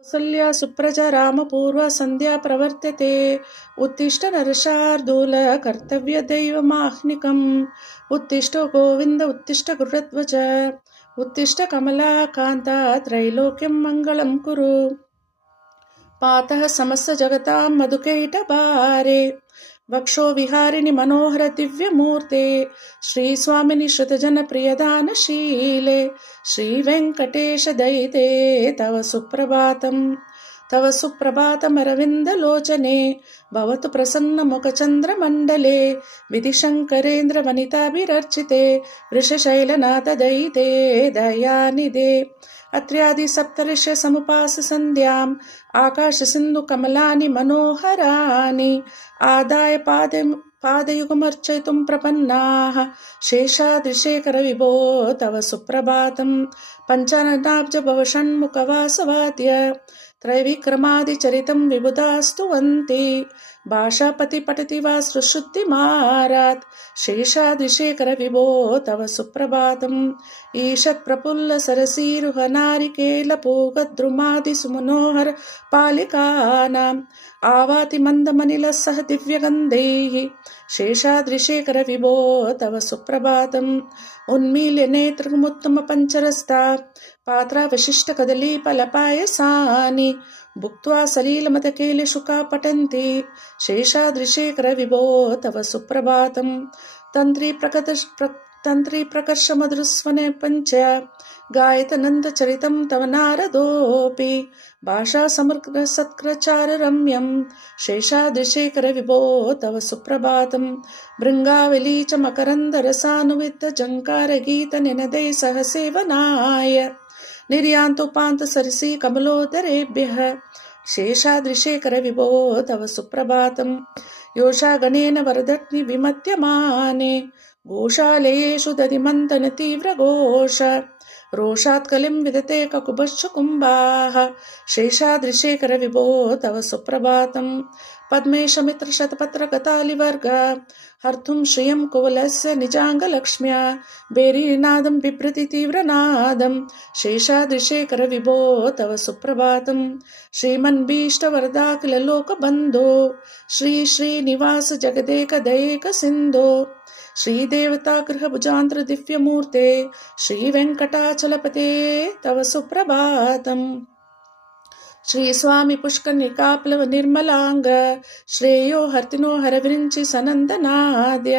कौसल्या सुप्रजा रामपूर्वा संध्या प्रवर्तते। उत्तिष्ठ नरशार्दूल कर्तव्यदैवमाह्निकम्। उत्तिष्ठ गोविन्द उत्तिष्ठ गरुडध्वज उत्तिष्ठ कमलाकान्ता त्रैलोक्यं मङ्गलं कुरु। पातः समस्त जगतां मधुकैटभारे वक्षो विहारिणि मनोहर दिव्यमूर्ते। श्रीस्वामिनि श्रुतजनप्रियदानशीले श्रीवेङ्कटेश दयिते तव सुप्रभातमरविन्दलोचने भवतु प्रसन्नमुखचन्द्रमण्डले। विधिशङ्करेन्द्रवनिताभिरर्चिते वृषशैलनाथदयिते दयानिधे। अत्र्यादि सप्तर्षि समुपास सन्ध्याम् आकाशसिन्धुकमलानि मनोहराणि आदाय पादयुगमर्चयितुं प्रपन्नाः शेषाद्रिशेखर विभो तव सुप्रभातम्। पञ्चाननाब्ज भवषण्मुखवासवाद्य त्रैविक्रमादिचरितं विबुधास्तुवन्ति। भाषापति पठति वा श्रुतिमारात् शेषाद्रिशेखर विभो तव सुप्रभातम्। ईषत् प्रफुल्ल सरसीरुह नारिकेलपूगद्रुमादि सुमनोहर पालिकानाम् आवाति मन्दमनिलः सह दिव्यगन्धैः शेषाद्रिशेखर विभो तव सुप्रभातम्। उन्मील्य नेत्रमुत्तम पञ्चरस्ता पात्रावशिष्ट कदलीफलपायसानि भुक्त्वा सलीलमदकेलिशुका पठन्ति शेषाद्रिशेखर विभो तव सुप्रभातम्। तन्त्री प्रकर्ष मधुरस्वने पञ्च गायतनन्दचरितं तव नारदोऽपि भाषा समग्र सत्कृचार रम्यम् शेषाद्रिशेखर विभो तव सुप्रभातम्। भृङ्गावली च मकरन्दरसानुविद्ध जङ्कार गीत निनदै सह सेवनाय निर्यान्तोपान्त सरसी कमलोदरेभ्यः शेषाद्रिशेखर विभो तव सुप्रभातम्। योषागणेन वरदत्नि विमत्यमाने गोशालयेषु दधिमन्तन तीव्र घोष रोषात् कलिं विदते ककुभश्च कुम्भाः शेषाद्रिशेखर विभो तव सुप्रभातम्। पद्मेशमित्र शतपत्रगतालिवर्ग हर्तुं श्रियं कुवलस्य निजाङ्गलक्ष्म्या बेरीनादं बिभ्रति तीव्रनादं शेषाद्रिशेखर विभो तव सुप्रभातम्। श्रीमन्भीष्टवरदाखिल लोकबन्धो श्री श्रीनिवास जगदेक दयेक सिन्धो श्रीदेवता गृहभुजान्त्र दिव्यमूर्ते श्रीवेङ्कटाचलपते तव सुप्रभातम्। श्रीस्वामि पुष्करनिकाप्लव निर्मलांग श्रेयो हर्तिनो हरविरिञ्चि सनन्दनाद्य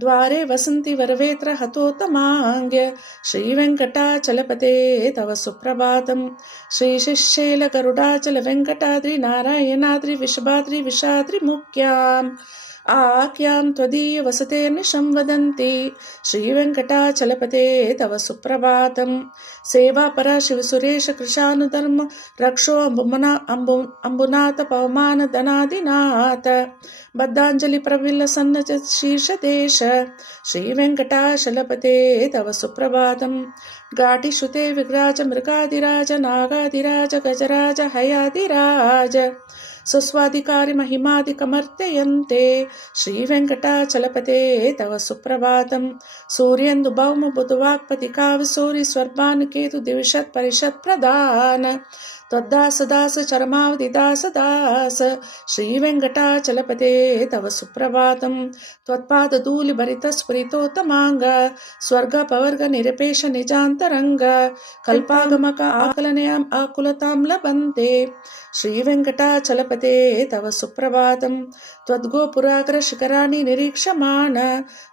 द्वारे वसन्ति वरवेत्र हतोत्तमाङ्ग्य श्रीवेङ्कटाचलपते तव सुप्रभातम्। श्रीशिशैल गरुडाचल वेङ्कटाद्रि नारायणाद्रि विषभाद्रि विषाद्रि मुख्याम् आख्यां त्वदीय वसतेर्निशं वदन्ति श्रीवेङ्कटाचलपते तव सुप्रभातम्। सेवापरा शिवसुरेश कृशानुधर्म रक्षो अम्बुनाथ पवमान धनादिनाथ बद्धाञ्जलि प्रविल्ल सन्नच शीर्षदेश श्रीवेङ्कटाचलपते तव सुप्रभातम्। घाटिश्रुते विग्राज मृगादिराज नागादिराज गजराज हयादिराज स्वस्वाधिकारी महिमादिकमर्तयन्ते श्रीवेङ्कटाचलपते तव सुप्रभातम्। सूर्येन्दु भौम बुधवाक्पति काविसूरि स्वर्भानुकेतु दिविषत् परिषत् प्रधान त्वद्दास दास चरमावधि दास दास श्रीवेङ्कटाचलपते तव सुप्रभातम्। त्वत्पादधूलि भरित स्फुरितोत्तमाङ्ग स्वर्ग पवर्ग निरपेश निजान्तरङ्ग कल्पागमक आकलनयाम् आकुलतां लभन्ते श्रीवेङ्कटाचलपते तव सुप्रभातम्। त्वद्गोपुराग्र शिखराणि निरीक्षमाण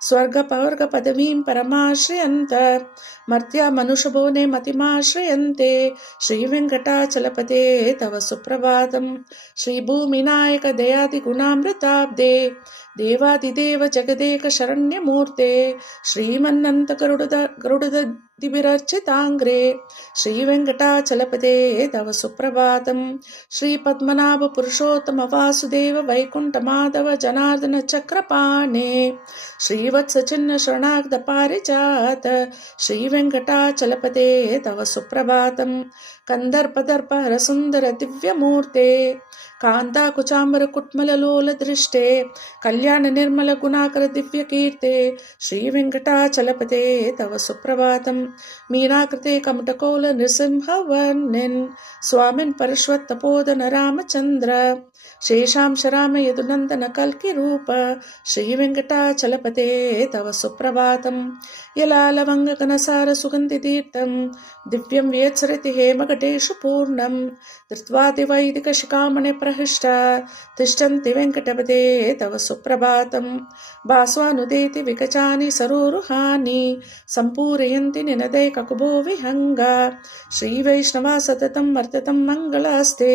स्वर्ग पवर्ग पदवीं परमाश्रयन्त मर्त्या मनुष्यभुवने मतिमाश्रयन्ते श्रीवेङ्कटाचलपते तव सुप्रभातम्। श्रीभूमिनायक दयादि गुणामृताब्दे देवादिदेव जगदेक शरण्यमूर्ते श्रीमन्नन्त गरुडदिभिरर्चिताङ्ग्रे श्रीवेङ्कटाचलपते तव सुप्रभातम्। श्रीपद्मनाभ पुरुषोत्तम वासुदेव वैकुण्ठ माधव जनार्दन चक्रपाणे श्रीवत्स चिन्ह शरणागत पारिजात श्रीवेङ्कटाचलपते तव सुप्रभातम्। कंदर्पदर्प हरसुन्दर दिव्यमूर्ते कान्ताकुचाम्बर कुट्मललोल दृष्टे कल्याण निर्मल गुणाकर दिव्यकीर्ते श्रीवेङ्कटाचलपते तव सुप्रभातम्। मीनाकृते कमटकोल नृसिंहवर्णिन् स्वामिन् परश्वत्तपोदन रामचन्द्र शेषांश राम यदुनन्दन कल्किरूप श्रीवेङ्कटाचलपते तव सुप्रभातम् यलालवङ्गकनसार सुगन्धितीर्थम् दिव्यं व्यत्सरति हेमघटेषु पूर्णं धृत्वादिवैदिकशिखामणि प्रहृष्ट तिष्ठन्ति वेङ्कटपते तव सुप्रभातम् भास्वानुदेति विकचानि सरोरुहानि सम्पूरयन्ति निनदै ककुभो विहङ्ग श्रीवैष्णवा सततं वर्ततं मङ्गलास्ते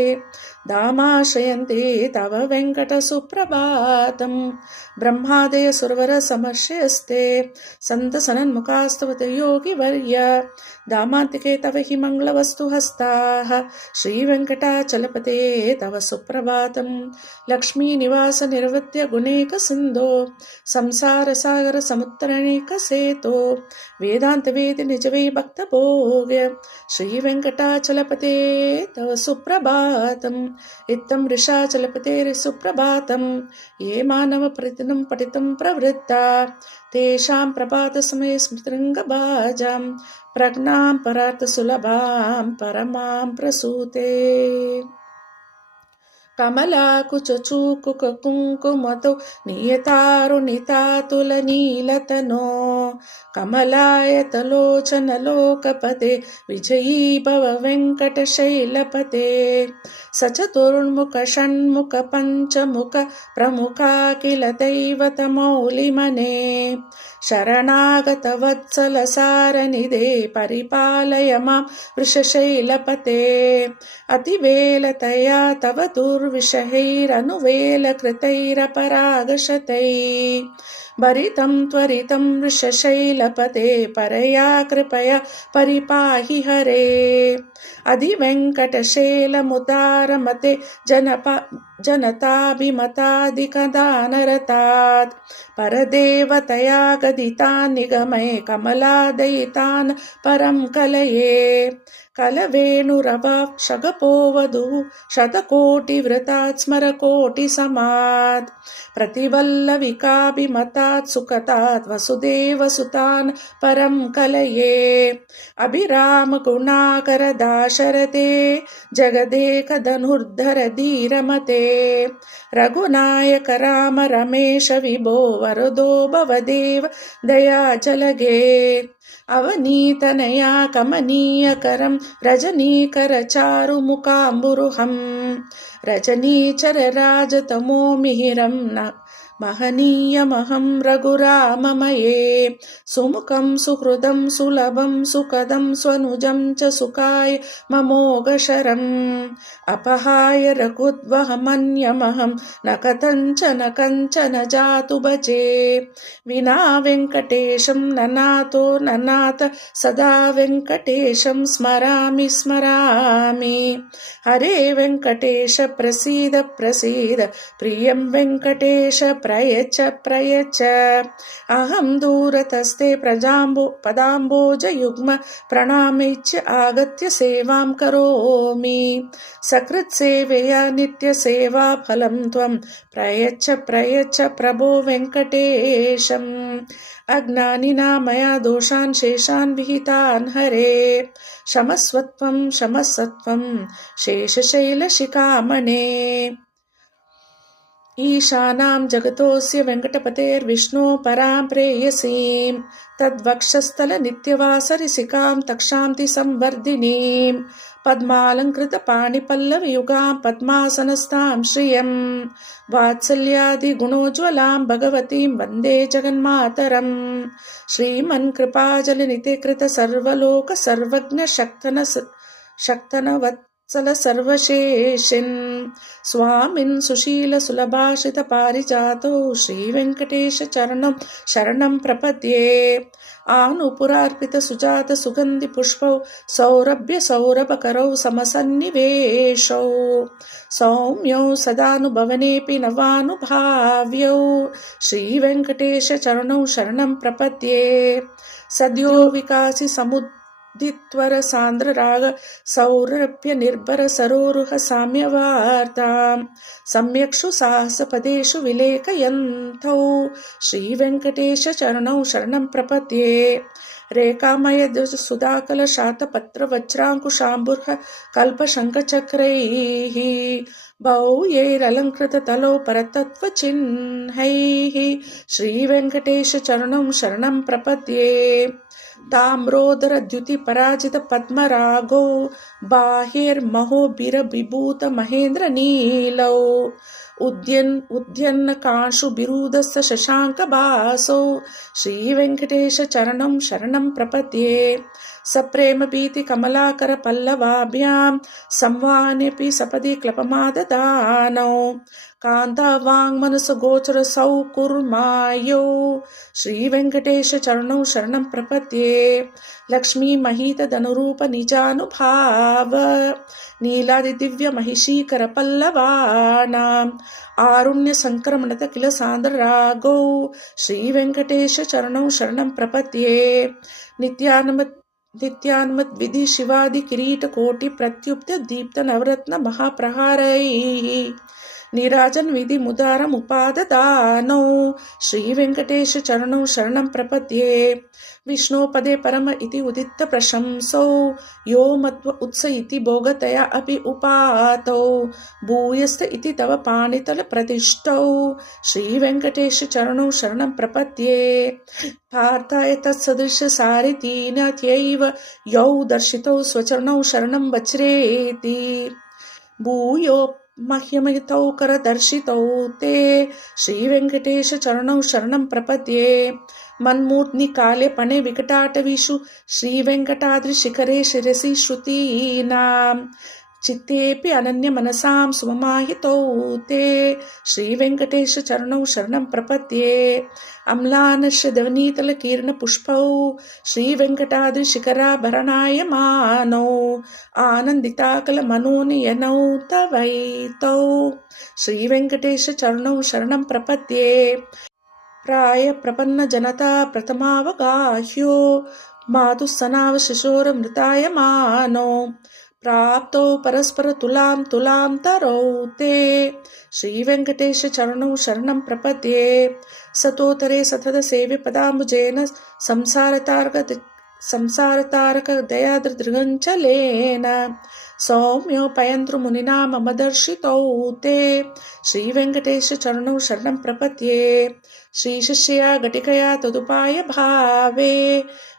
धामाश्रयन्ति तव वेङ्कटसुप्रभातम् ब्रह्मादय सुरवर समश्रयस्ते सन्त सनन्मुखास्तव योगिवर्य दामान्तिके तव हि मङ्गलवस्तु हस्ताः श्रीवेङ्कटाचलपते तव सुप्रभातम् लक्ष्मीनिवास निर्वृत्य गुणैक सिन्धो संसारसागर समुत्तरणैक सेतो वेदान्तवेदि निजवै भक्तभोग्य श्रीवेङ्कटाचलपते तव सुप्रभातम् इत्थं ऋषाचलपतेर्सुप्रभातम् ये मानव प्रतिदिनं पठितं प्रवृत्ता तेषां प्रभातसमये स्मृतिरङ्गभाजां प्रज्ञां परार्थसुलभां परमां प्रसूते कमलाकुचूकुकुङ्कुमतो नियतारुणितातुलनीलतनो कमलायतलोचनलोकपते विजयी भव वेङ्कटशैलपते सचतुर्मुख षण्मुख पञ्चमुख प्रमुखाखिल दैवतमौलिमने शरणागत वत्सल सारनिधे परिपालय मां वृषशैलपते अतिवेलतया तव दुर्विषहैरनुवेलकृतैरपरागशतैः भरितं त्वरितं वृषशैलपते परया कृपया परिपाहि हरे अधिवेङ्कटशैलमुदारमते जनताभिमतादिकदानरतात् परदेवतया गदितान् निगमये कमलादयितान् परं कलये कलवेणुरवाक् शगपोवधूः शतकोटिव्रतात् स्मरकोटिसमात् प्रतिवल्लविकाभिमतात् सुखतात् वसुदेवसुतान् परं कलये अभिरामगुणाकर दाशरथे जगदेकधनुर्धर धीरमते रघुनायक राम रमेश विभो वरदो भवदेव दयाजलगे अवनीतनया कमनीयकरं रजनीकर चारुमुकाम्बुरुहं रजनीचर राजतमो मिहिरं न महनीयमहं रघुराममये सुमुखं सुहृदं सुलभं सुखदं स्वनुजं च सुखाय ममोघशरम् अपहाय रघुद्वहमन्यमहं न कथञ्चन जातु भजे विना वेङ्कटेशं ननातो ननाथ सदा वेङ्कटेशं स्मरामि हरे वेङ्कटेश प्रसीद प्रसीद प्रियं वेङ्कटेश प्रयच्छ अहं दूरतस्ते पदाम्बोजयुग्म प्रणामीच्य आगत्य सेवां करोमि सकृत्सेवया नित्यसेवा फलं त्वं प्रयच्छ प्रभो वेङ्कटेशम् अज्ञानिना मया दोषान् शेषान् विहितान् हरे क्षमस्वत्वं शेषशैलशिखामणे ईशानां जगतोऽस्य वेङ्कटपतेर्विष्णो परां प्रेयसीं तद्वक्षस्थलनित्यवासरिसिकां तक्षान्ति संवर्धिनीं पद्मालङ्कृतपाणिपल्लवयुगां पद्मासनस्थां श्रियं वात्सल्यादिगुणोज्ज्वलां भगवतीं वन्दे जगन्मातरं श्रीमन्कृपाजलनिधे कृत सर्वलोक सर्वज्ञ शक्तनवत्सल सर्वशेषिन् स्वामिन् सुशील सुलभाषित पारिजातो श्रीवेङ्कटेश चरणं शरणं प्रपद्ये आनुपुरार्पित सुजात सुगन्धि पुष्पौ सौरभ्य सौरभकरौ समसन्निवेशौ सौम्यौ सदानुभवनेऽपि नवानुभाव्यौ श्रीवेङ्कटेश चरणौ शरणं प्रपद्ये सद्यो विकासि समुदित्वर सान्द्र राग सौरभ्य निर्भर सरोरुह साम्यवार्तां सम्यक्षु साहसपदेषु विलेखयन्तौ श्रीवेङ्कटेश चरणौ शरणं प्रपद्ये రేఖామయ సుధాకల శాతపత్ర వజ్రాంకుశాంబుర్హ కల్పశంఖచక్రైః భౌయైరలంకృతతలో పరతత్వచిహ్నైః శ్రీవేంకటేశ చరణం శరణం ప్రపద్యే. ताम्रोदरद्युति पराजित पद्मरागो बाह्यैर्महोभिरभिभूत महेन्द्रनीलौ उद्यन्नकांशु बिरुदस्य शशाङ्कभासो श्रीवेङ्कटेश चरणं शरणं प्रपद्ये. सप्रेमभीति कमलाकर पल्लवाभ्यां संवाहनेऽपि सपदि क्लपमाददानौ कान्तावाङ्मनसगोचर सौकुर्मायो श्रीवेङ्कटेश चरणौ शरणं प्रपद्ये. लक्ष्मी महित धनुरूप निजानुभाव नीलादि दिव्य महिषीकर पल्लवानाम् आरुण्य संक्रमणत किल सान्द्र रागौ श्रीवेङ्कटेश चरणौ शरणं प्रपद्ये. नित्यानुमत विधि शिवादि किरीट कोटि प्रत्युप्त दीप्त नवरत्न महाप्रहारैः नीराजन विधि मुदारम् उपाददानौ श्रीवेङ्कटेश चरणौ शरणं प्रपद्ये. विष्णोपदे परम इति उदित प्रशंसौ यो मत्व उत्स इति भोगतया अपि उपातौ भूयस्त इति तव पाणितल प्रतिष्ठौ श्रीवेङ्कटेश चरणौ शरणं प्रपद्ये. पार्थाय तत्सदृश सारितीनाथ्यैव यौ दर्शितौ स्वचरणौ शरणं वज्रेति भूयो मह्यमहितौ करदर्शितौ ते श्रीवेङ्कटेश चरणौ शरणं प्रपद्ये. मन्मूर्ध्नि काले पणे विकटाटवीषु श्रीवेङ्कटाद्रिशिखरे शिरसि श्रुतीनां चित्तेऽपि अनन्यमनसां सुममाहितौ ते श्रीवेङ्कटेश चरणौ शरणं प्रपद्ये. अम्लानश्यदवनीतलकीर्णपुष्पौ श्रीवेङ्कटाद्रिशिखराभरणायमानौ आनन्दिताकलमनोनियनौ तवैतौ श्रीवेङ्कटेश चरणौ शरणं प्रपद्ये. प्राय प्रपन्न जनता प्रथमावगाह्यो मातुस्सनावशिशोरमृतायमानो प्राप्तौ परस्पर तुलां तरौ ते श्रीवेङ्कटेश चरणौ शरणं प्रपद्ये. सतोतरे सतत सेव्य पदाम्बुजेन संसारतारक दयादृगञ्चलेन सौम्योपयन्तृमुनिना मम दर्शितौ ते श्रीवेङ्कटेश चरणौ शरणं प्रपद्ये. श्रीशिष्यया घटिकया तदुपाय भावे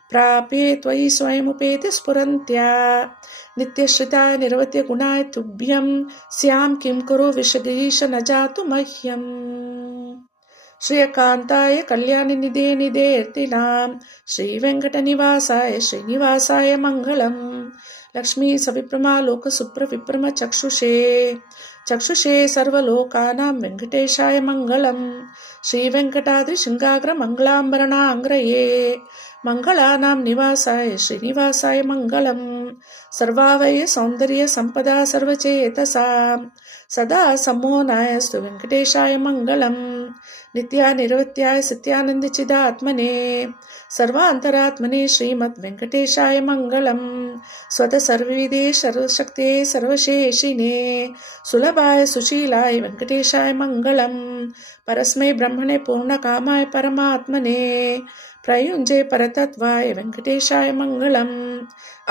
प्राप्ये त्वयि स्वयमुपेति स्फुरन्त्या नित्यश्रिताय निरवत्य गुणाय तुभ्यं स्यां किं कुरु विषगीश न जातु मह्यम्. श्रियकान्ताय कल्याणनिधे निधेर्तिनां श्रीवेङ्कटनिवासाय श्रीनिवासाय मङ्गलम्. लक्ष्मी सविप्रमा लोकसुप्रविप्रमा चक्षुषे सर्वलोकानां वेङ्कटेशाय मङ्गलम्. श्रीवेङ्कटाद्रिशृङ्गाग्रमङ्गलाम्बरणाङ्ग्रये मङ्गलानां निवासाय श्रीनिवासाय मङ्गलम्. सर्वावय सौन्दर्य सम्पदा सर्वचेतसां सदा सम्मोहनाय स्तु वेङ्कटेशाय मङ्गलम्. नित्या निरवत्याय सत्यानन्द चिदात्मने सर्वान्तरात्मने श्रीमद् वेङ्कटेशाय मङ्गलम्. स्वतः सर्वविदे सर्वशक्ते सर्वशेषिने सुलभाय सुशीलाय वेङ्कटेशाय मङ्गलम्. परस्मै ब्रह्मणे पूर्णकामाय परमात्मने प्रयुञ्जे परतत्त्वाय वेङ्कटेशाय मङ्गलम्.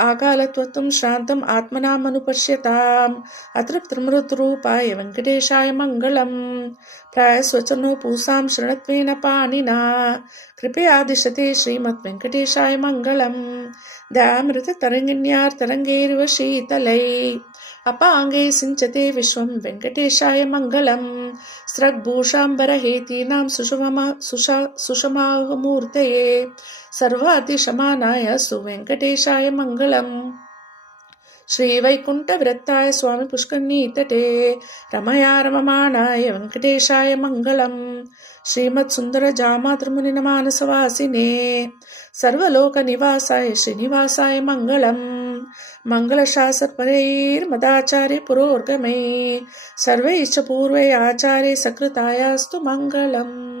आकालत्वं श्रान्तम् आत्मनामनुपश्यताम् अतृप्तमृतरूपाय वेङ्कटेशाय मङ्गलम्. प्रायस्वचनो पूसां शृणत्वेन पाणिना कृपया दिशते श्रीमद् वेङ्कटेशाय मङ्गलम्. दयामृततरङ्गिण्यार्तरङ्गैर्व शीतलै अपाङ्गे सिञ्चते विश्वं वेङ्कटेशाय मङ्गलम्. स्रग्भूषाम्बरहेतीनां सुषमाहमूर्तये सर्वातिशमानाय सुवेङ्कटेशाय मङ्गलम्. श्रीवैकुण्ठवृत्ताय स्वामी पुष्करनीतटे रमया रममाणाय वेङ्कटेशाय मङ्गलम्. श्रीमत्सुन्दरजामातृमुनिनमानसवासिने सर्वलोकनिवासाय श्रीनिवासाय मङ्गलम्. मङ्गलशास्त्रपरैर्मदाचार्य पुरोर्गमै सर्वैश्च पूर्वै आचार्य सकृतायास्तु मङ्गलम्.